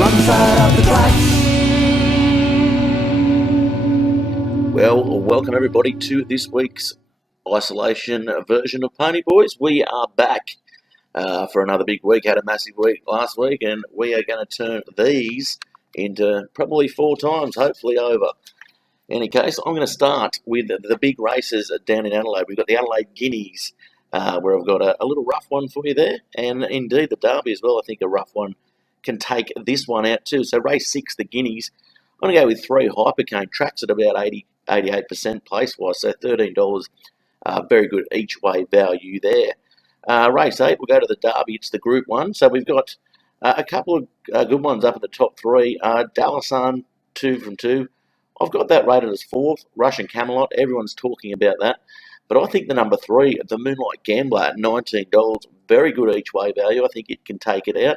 wrong side of the tracks. Well, welcome everybody to this week's isolation version of Ponyboys. We are back for another big week. Had a massive week last week, and we are going to turn these into probably 4 times, hopefully over. In any case, I'm going to start with the big races down in Adelaide. We've got the Adelaide Guineas, where I've got a little rough one for you there, and indeed the Derby as well. I think a rough one can take this one out too. So race 6, the Guineas. I'm going to go with 3 Hypercane tracks at about 88% place-wise, so $13. Very good each-way value there. Race 8, we'll go to the Derby. It's the Group 1. So we've got a couple of good ones up in the top 3. Dalasan, 2 from 2. I've got that rated as 4th. Russian Camelot, everyone's talking about that. But I think the number 3, the Moonlight Gambler at $19, very good each-way value. I think it can take it out,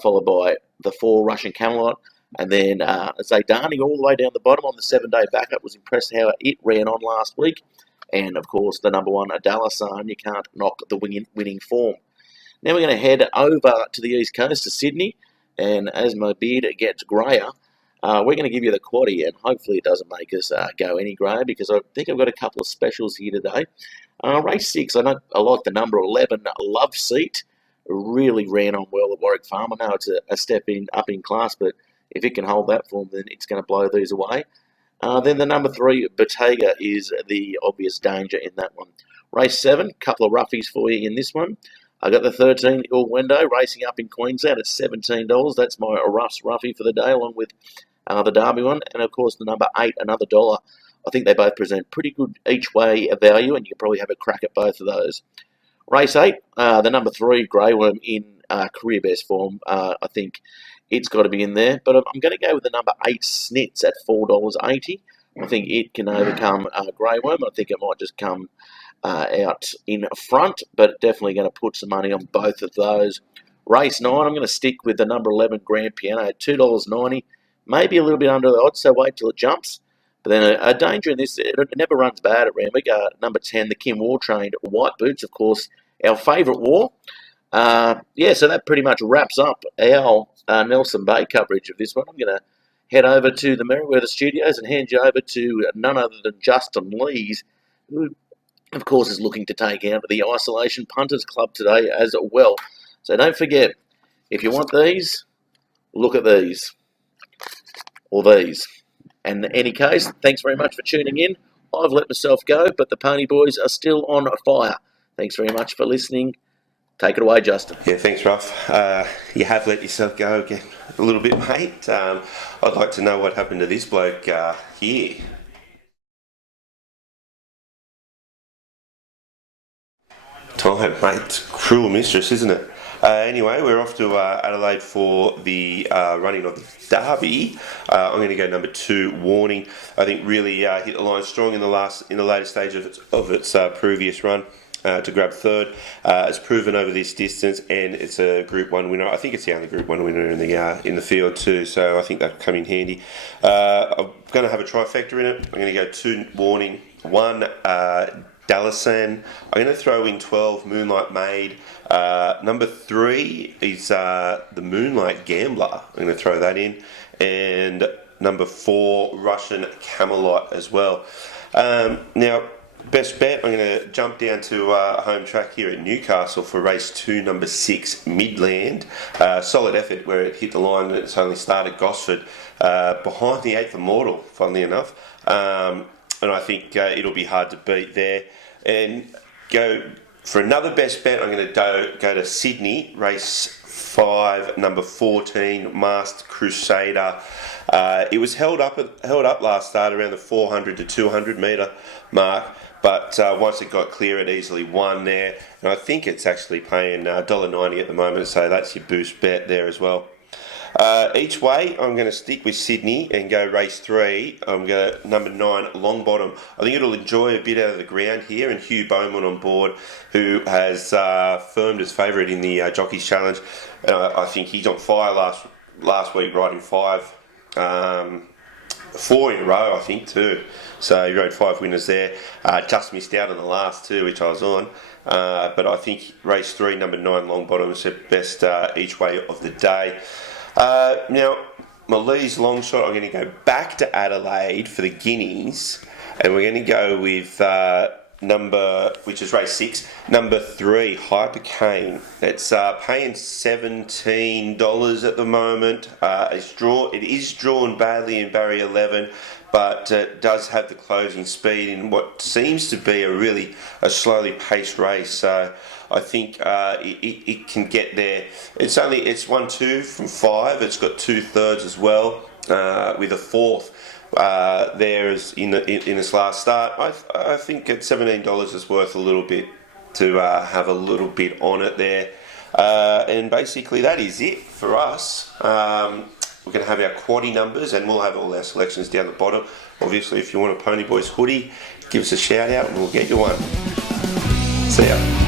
followed by the 4, Russian Camelot. And then Zaydani all the way down the bottom on the 7-day backup. Was impressed how it ran on last week. And, of course, the number 1, Dalasan. You can't knock the winning form. Now we're going to head over to the East Coast to Sydney. And as my beard gets greyer, we're going to give you the quaddie, and hopefully it doesn't make us go any greyer, because I think I've got a couple of specials here today. Race 6, I like the number 11, Love Seat. Really ran on well at Warwick Farm. I know it's a step up in class, but if it can hold that form, then it's going to blow these away. Then the number 3, Bottega, is the obvious danger in that one. Race 7, couple of roughies for you in this one. I got the 13, Il Wendo, racing up in Queensland at $17. That's my roughie for the day, along with the Derby one. And, of course, the number 8, another $1. I think they both present pretty good each-way value, and you can probably have a crack at both of those. Race 8, the number 3, Grey Worm, in career best form. I think it's got to be in there. But I'm going to go with the number 8, Snits, at $4.80. I think it can overcome Grey Worm. I think it might just come out in front, but definitely going to put some money on both of those. Race 9, I'm going to stick with the number 11, Grand Piano, at $2.90. Maybe a little bit under the odds, so wait till it jumps. But then a danger in this, it never runs bad at Randwick. Number 10, the Kim War Trained White Boots, of course, our favourite war. So that pretty much wraps up our Nelson Bay coverage of this one. I'm going to head over to the Merriweather Studios and hand you over to none other than Justin Lees, who, of course, is looking to take out the Isolation Punters Club today as well. So don't forget, if you want these, look at these. Or these. And in any case, thanks very much for tuning in. I've let myself go, but the Ponyboys are still on fire. Thanks very much for listening. Take it away, Justin. Yeah, thanks, Ruff. You have let yourself go again a little bit, mate. I'd like to know what happened to this bloke here. Time, mate. Cruel mistress, isn't it? Anyway, we're off to Adelaide for the running of the Derby. I'm going to go number 2, Warning. I think really hit the line strong in the later stage of its previous run to grab 3rd. It's proven over this distance, and it's a Group 1 winner. I think it's the only Group 1 winner in the field too. So I think that'll come in handy. I'm going to have a trifecta in it. I'm going to go 2, Warning, 1, Dalasan. I'm going to throw in 12, Moonlight Maid. Number 3 is the Moonlight Gambler. I'm going to throw that in. And number 4, Russian Camelot as well. Now, best bet, I'm going to jump down to home track here at Newcastle for race 2, number 6, Midland. Solid effort where it hit the line. It's only started Gosford behind the 8th Immortal, funnily enough. And I think it'll be hard to beat there. And go for another best bet, I'm going to go to Sydney, race 5, number 14, Masked Crusader. It was held up last start around the 400 to 200 metre mark, but once it got clear, it easily won there. And I think it's actually paying $1.90 at the moment, so that's your boost bet there as well. Each way, I'm going to stick with Sydney and go race 3. I'm going to number 9, Longbottom. I think it'll enjoy a bit out of the ground here, and Hugh Bowman on board, who has firmed as favourite in the Jockeys Challenge. I think he's on fire last week, riding 4 in a row, I think, too. So he rode 5 winners there. Just missed out on the last 2, which I was on. But I think race 3, number 9, Longbottom, is the best each way of the day. Now, my Lee's long shot, I'm going to go back to Adelaide for the Guineas, and we're going to go with which is race 6, number 3, Hypercane. It's paying $17 at the moment. It is drawn badly in barrier 11, but it does have the closing speed in what seems to be a slowly paced race. So I think it can get there. It's 1-2 from 5. It's got 2/3 as well, with a 4th there is in its last start. I think at $17 is worth a little bit to have a little bit on it there. And basically that is it for us. We're going to have our quaddie numbers, and we'll have all our selections down the bottom. Obviously, if you want a Ponyboys hoodie, give us a shout out and we'll get you one. See ya.